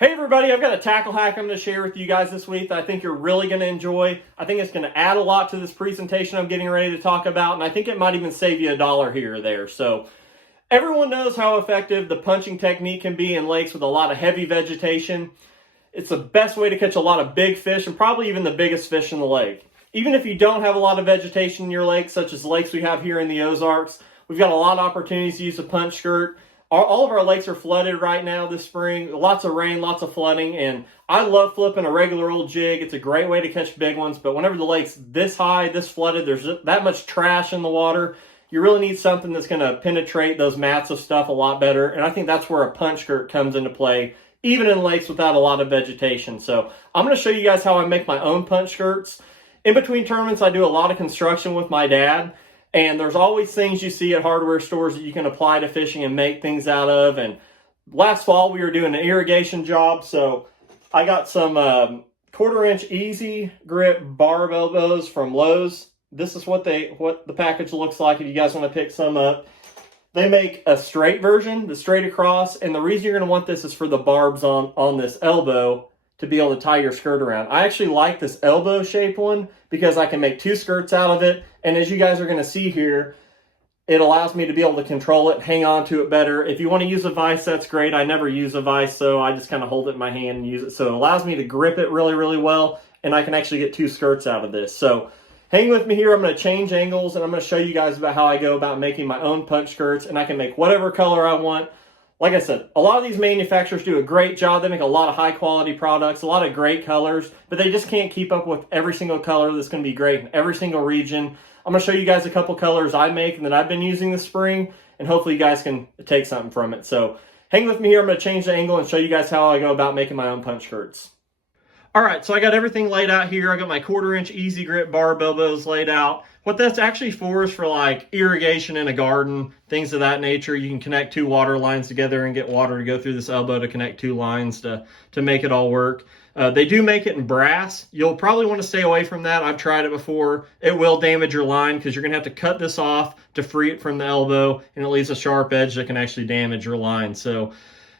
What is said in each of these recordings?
Hey everybody, I've got a tackle hack I'm going to share with you guys this week that I think you're really going to enjoy. I think it's going to add a lot to this presentation I'm getting ready to talk about, and I think it might even save you $1 here or there. So everyone knows how effective the punching technique can be in lakes with a lot of heavy vegetation. It's the best way to catch a lot of big fish and probably even the biggest fish in the lake. Even if you don't have a lot of vegetation in your lake, such as lakes we have here in the Ozarks, we've got a lot of opportunities to use a punch skirt. All of our lakes are flooded right now this spring. Lots of rain, lots of flooding, and I love flipping a regular old jig. It's a great way to catch big ones, but whenever the lake's this high, this flooded, there's that much trash in the water, you really need something that's going to penetrate those mats of stuff a lot better, and I think that's where a punch skirt comes into play, even in lakes without a lot of vegetation. So I'm going to show you guys how I make my own punch skirts. In between tournaments, I do a lot of construction with my dad. And there's always things you see at hardware stores that you can apply to fishing and make things out of. And last fall, we were doing an irrigation job. So I got some 1/4-inch easy grip barb elbows from Lowe's. This is what the package looks like if you guys want to pick some up. They make a straight version, the straight across. And the reason you're going to want this is for the barbs on this elbow to be able to tie your skirt around. I actually like this elbow shape one because I can make 2 skirts out of it. And as you guys are going to see here, it allows me to be able to control it, hang on to it better. If you want to use a vise, that's great. I never use a vise, so I just kind of hold it in my hand and use it. So it allows me to grip it really, really well, and I can actually get 2 skirts out of this. So hang with me here. I'm going to change angles, and I'm going to show you guys about how I go about making my own punch skirts, and I can make whatever color I want. Like I said, a lot of these manufacturers do a great job. They make a lot of high-quality products, a lot of great colors, but they just can't keep up with every single color that's going to be great in every single region. I'm going to show you guys a couple colors I make and that I've been using this spring, and hopefully you guys can take something from it. So hang with me here. I'm going to change the angle and show you guys how I go about making my own punch skirts. All right, so I got everything laid out here. I got my 1/4-inch easy grip barb elbows laid out. What that's actually for is for like irrigation in a garden, things of that nature. You can connect 2 water lines together and get water to go through this elbow to connect 2 lines to make it all work. They do make it in brass. You'll probably want to stay away from that. I've tried it before. It will damage your line because you're going to have to cut this off to free it from the elbow, and it leaves a sharp edge that can actually damage your line. So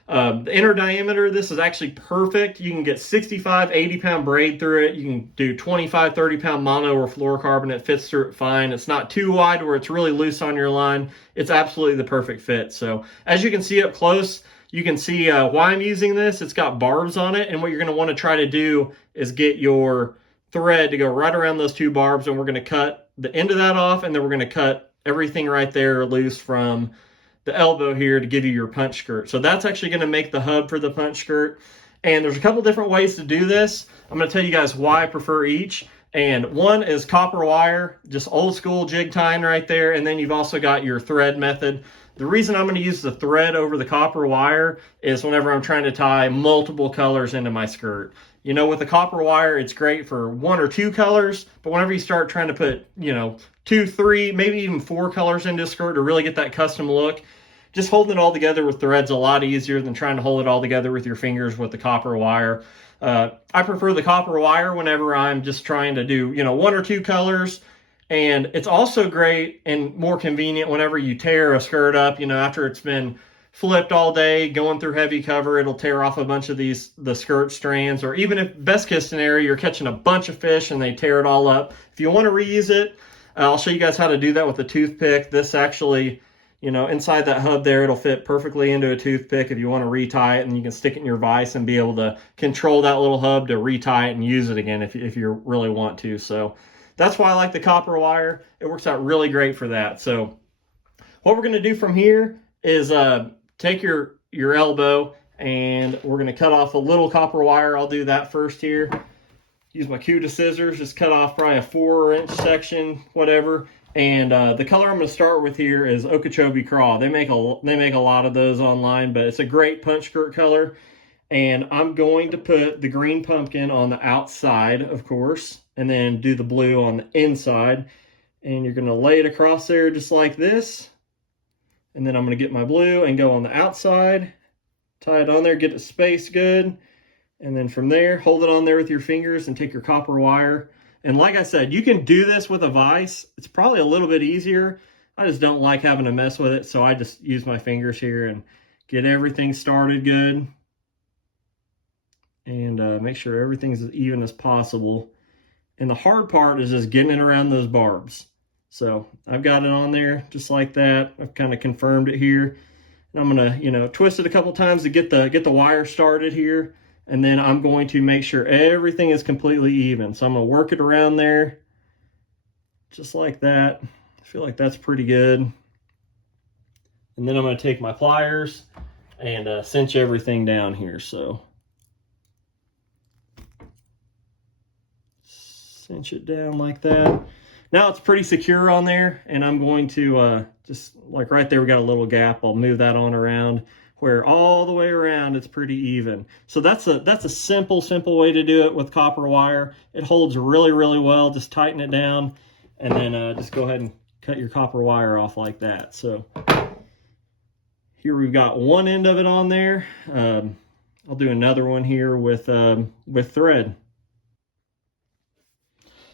the inner diameter of this is actually perfect. You can get 65, 80-pound braid through it. You can do 25, 30-pound mono or fluorocarbon. It fits through it fine. It's not too wide where it's really loose on your line. It's absolutely the perfect fit. So as you can see up close, you can see why I'm using this. It's got barbs on it, and what you're going to want to try to do is get your thread to go right around those 2 barbs, and we're going to cut the end of that off, and then we're going to cut everything right there loose from the elbow here to give you your punch skirt. So that's actually going to make the hub for the punch skirt. And there's a couple different ways to do this. I'm going to tell you guys why I prefer each. And one is copper wire, just old school jig tying right there. And then you've also got your thread method. The reason I'm going to use the thread over the copper wire is whenever I'm trying to tie multiple colors into my skirt. You know, with the copper wire, it's great for 1 or 2 colors, but whenever you start trying to put, 2, 3, maybe even 4 colors into a skirt to really get that custom look, just holding it all together with thread's a lot easier than trying to hold it all together with your fingers with the copper wire. I prefer the copper wire whenever I'm just trying to do, 1 or 2 colors. And it's also great and more convenient whenever you tear a skirt up, after it's been flipped all day, going through heavy cover, it'll tear off a bunch of the skirt strands. Or even if, best case scenario, you're catching a bunch of fish and they tear it all up. If you want to reuse it, I'll show you guys how to do that with a toothpick. This actually, inside that hub there, it'll fit perfectly into a toothpick if you want to retie it, and you can stick it in your vise and be able to control that little hub to retie it and use it again if you really want to. So that's why I like the copper wire. It works out really great for that. So what we're going to do from here is take your elbow, and we're going to cut off a little copper wire. I'll do that first here. Use my Cuda scissors, just cut off probably a 4-inch section, whatever. And the color I'm going to start with here is Okeechobee Craw. They make a lot of those online, but it's a great punch skirt color. And I'm going to put the green pumpkin on the outside, of course, and then do the blue on the inside. And you're going to lay it across there just like this. And then I'm going to get my blue and go on the outside, tie it on there, get it spaced good. And then from there, hold it on there with your fingers and take your copper wire. And like I said, you can do this with a vise. It's probably a little bit easier. I just don't like having to mess with it, so I just use my fingers here and get everything started good. and make sure everything's as even as possible. And the hard part is just getting it around those barbs. So I've got it on there just like that. I've kind of confirmed it here. And I'm gonna, you know, twist it a couple times to get the wire started here. And then I'm going to make sure everything is completely even. So I'm gonna work it around there just like that. I feel like that's pretty good. And then I'm gonna take my pliers and cinch everything down here. So cinch it down like that. Now it's pretty secure on there, and I'm going to just like right there we got a little gap. I'll move that on around where all the way around it's pretty even. So that's a simple way to do it with copper wire. It holds really well. Just tighten it down and then just go ahead and cut your copper wire off like that. So here we've got one end of it on there. I'll do another one here with thread.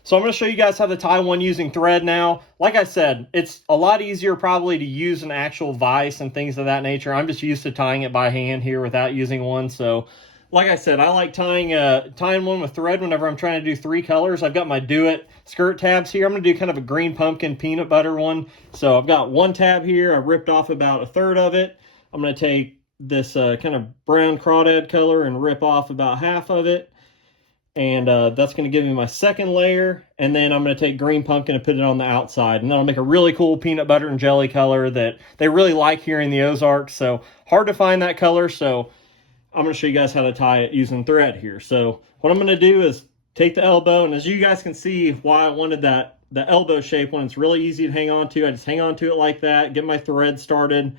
So I'm going to show you guys how to tie one using thread now. Like I said, it's a lot easier probably to use an actual vise and things of that nature. I'm just used to tying it by hand here without using one. So like I said, I like tying one with thread whenever I'm trying to do 3 colors. I've got my Do It skirt tabs here. I'm going to do kind of a green pumpkin peanut butter one. So I've got one tab here. I ripped off about 1/3 of it. I'm going to take this kind of brown crawdad color and rip off about half of it. And that's going to give me my second layer. And then I'm going to take green pumpkin and put it on the outside. And that'll make a really cool peanut butter and jelly color that they really like here in the Ozarks. So hard to find that color. So I'm going to show you guys how to tie it using thread here. So what I'm going to do is take the elbow. And as you guys can see why I wanted the elbow shape one, it's really easy to hang on to. I just hang on to it like that. Get my thread started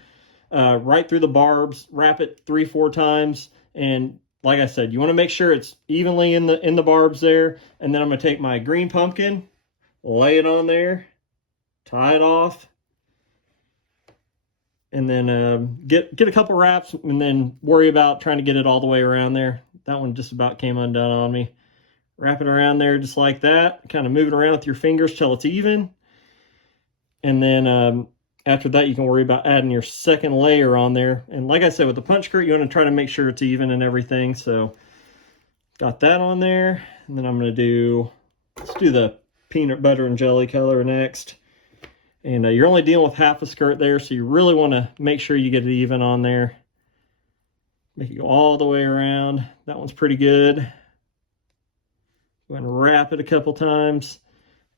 right through the barbs. Wrap it 3-4 times. And like I said, you want to make sure it's evenly in the barbs there. And then I'm going to take my green pumpkin, lay it on there, tie it off, and then get a couple wraps and then worry about trying to get it all the way around there. That one just about came undone on me. Wrap it around there just like that. Kind of move it around with your fingers till it's even. And then after that, you can worry about adding your second layer on there. And like I said, with the punch skirt, you want to try to make sure it's even and everything. So got that on there. And then I'm going to let's do the peanut butter and jelly color next. And you're only dealing with half a skirt there, so you really want to make sure you get it even on there. Make it go all the way around. That one's pretty good. Go ahead and wrap it a couple times.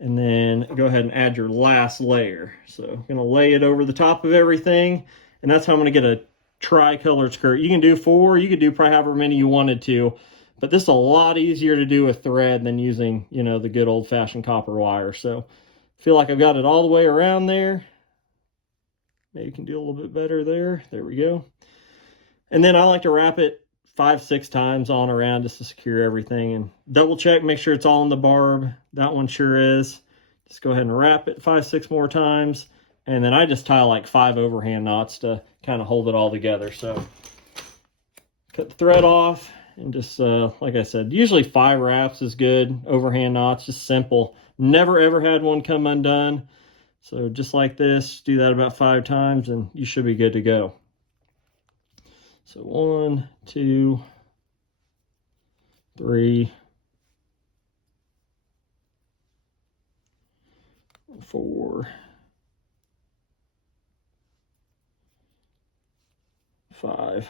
And then go ahead and add your last layer. So I'm going to lay it over the top of everything. And that's how I'm going to get a tri-colored skirt. You can do 4. You could do probably however many you wanted to. But this is a lot easier to do with thread than using, you know, the good old-fashioned copper wire. So I feel like I've got it all the way around there. Maybe you can do a little bit better there. There we go. And then I like to wrap it 5-6 times on around just to secure everything, and double check, make sure it's all in the barb. That one sure is. Just go ahead and wrap it 5-6 more times, and then I just tie like 5 overhand knots to kind of hold it all together. So cut the thread off and just like I said, usually 5 wraps is good. Overhand knots, just simple. Never ever had one come undone. So just like this, do that about 5 times and you should be good to go. So 1, 2, 3, 4, 5.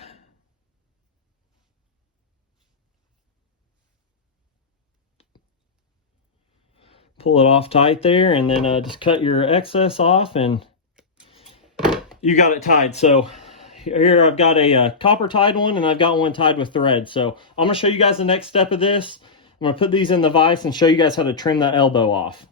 Pull it off tight there, and then just cut your excess off, and you got it tied. So here I've got a copper tied one, and I've got one tied with thread. So I'm going to show you guys the next step of this. I'm going to put these in the vise and show you guys how to trim that elbow off.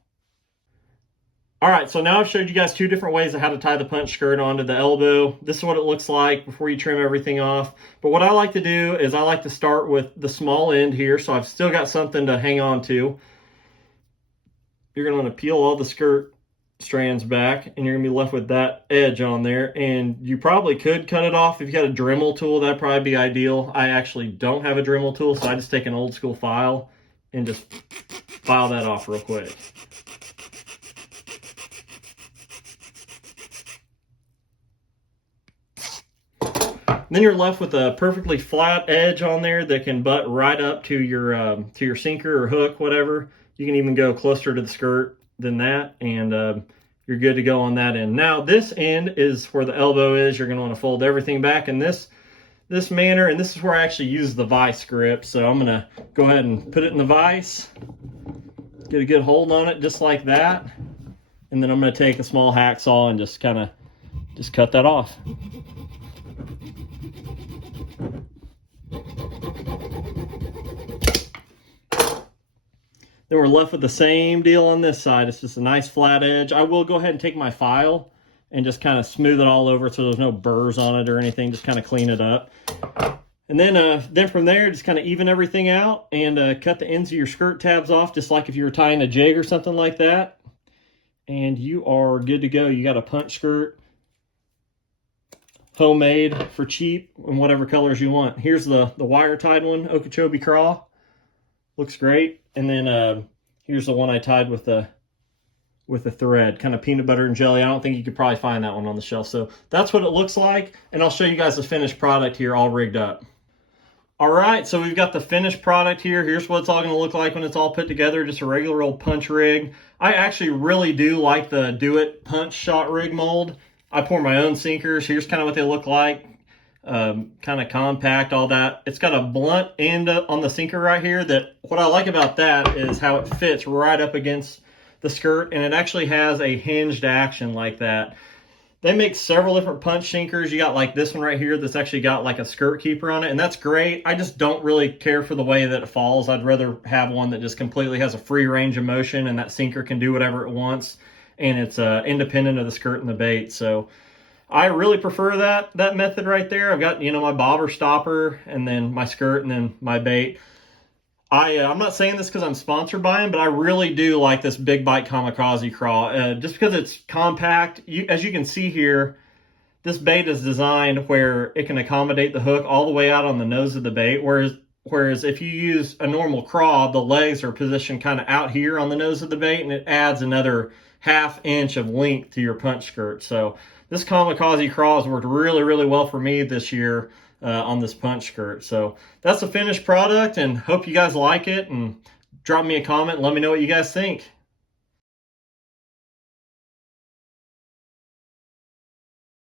All right, so now I've showed you guys 2 different ways of how to tie the punch skirt onto the elbow. This is what it looks like before you trim everything off. But what I like to do is I like to start with the small end here, so I've still got something to hang on to. You're going to want to peel all the skirt strands back, and you're going to be left with that edge on there. And you probably could cut it off if you got a Dremel tool. That'd probably be ideal. I actually don't have a Dremel tool, so I just take an old school file and just file that off real quick. Then you're left with a perfectly flat edge on there that can butt right up to your sinker or hook, whatever. You can even go closer to the skirt than that, and you're good to go on that end. Now this end is where the elbow is. You're going to want to fold everything back in this manner, and this is where I actually use the vise grip. So I'm going to go ahead and put it in the vise, get a good hold on it just like that, and then I'm going to take a small hacksaw and just kind of cut that off. Then we're left with the same deal on this side. It's just a nice flat edge. I will go ahead and take my file and just kind of smooth it all over so there's no burrs on it or anything. Just kind of clean it up. And then from there, just kind of even everything out and cut the ends of your skirt tabs off, just like if you were tying a jig or something like that. And you are good to go. You got a punch skirt, homemade for cheap, in whatever colors you want. Here's the wire tied one, Okeechobee craw. Looks great. And then here's the one I tied with the thread, kind of peanut butter and jelly. I don't think you could probably find that one on the shelf. So that's what it looks like. And I'll show you guys the finished product here all rigged up. All right, so we've got the finished product here. Here's what it's all going to look like when it's all put together, just a regular old punch rig. I actually really do like the Do It punch shot rig mold. I pour my own sinkers. Here's kind of what they look like. Kind of compact, all that. It's got a blunt end on the sinker right here. That what I like about that is how it fits right up against the skirt, and it actually has a hinged action like that. They make several different punch sinkers. You got like this one right here that's actually got like a skirt keeper on it, and that's great. I just don't really care for the way that it falls. I'd rather have one that just completely has a free range of motion, and that sinker can do whatever it wants, and it's independent of the skirt and the bait. So I really prefer that method right there. I've got, my bobber stopper, and then my skirt, and then my bait. I'm not saying this because I'm sponsored by them, but I really do like this Big Bite Kamikaze craw. Just because it's compact. As you can see here, this bait is designed where it can accommodate the hook all the way out on the nose of the bait. Whereas if you use a normal craw, the legs are positioned kind of out here on the nose of the bait, and it adds another ½ inch of length to your punch skirt. So this Kamikaze craw has worked really, really well for me this year on this punch skirt. So that's the finished product, and hope you guys like it, and drop me a comment and let me know what you guys think.